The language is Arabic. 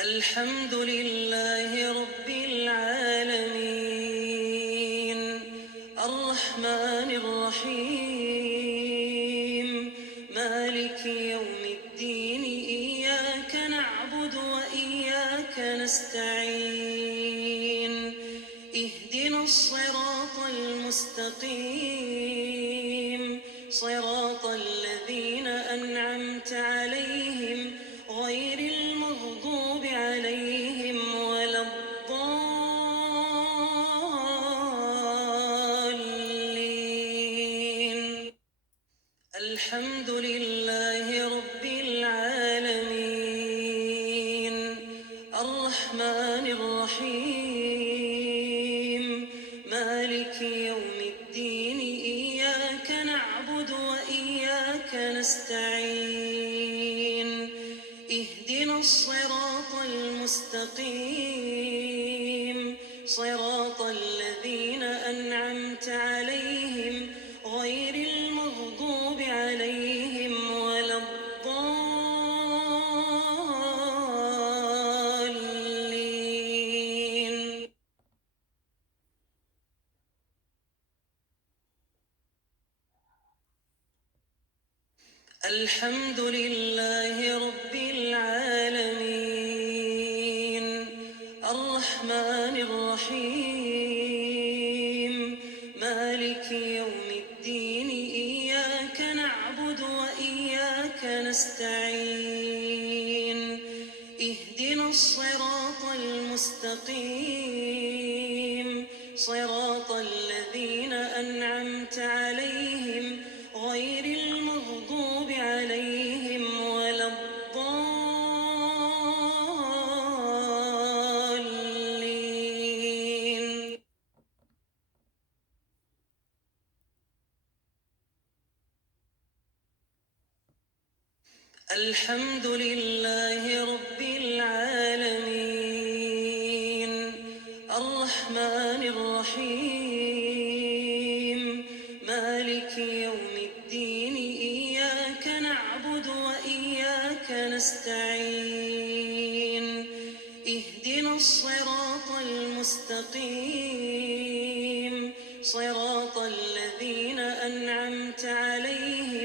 الحمد لله رب العالمين الرحمن الرحيم مالك يوم الدين إياك نعبد وإياك نستعين اهدنا الصراط المستقيم صراط الذين أنعمت عليهم غير المغضوب عليهم ولا الضالين. الحمد لله رب العالمين الرحمن الرحيم مالك يوم الدين إياك نعبد وإياك نستعين اهدنا الصراط المستقيم صراط الذين أنعمت عليهم غير المغضوب عليهم ولا الضالين. الحمد لله رب العالمين الرحمن الرحيم مالك يوم الدين إياك نعبد وإياك نستعين اهدنا الصراط المستقيم صراط الذين أنعمت عليهم غير المغضوب عليهم ولا الضالين. الحمد لله رب العالمين الرحمن الرحيم مالك يوم الدين إياك نعبد وإياك نستعين اهدنا الصراط المستقيم صراط الذين أنعمت عليهم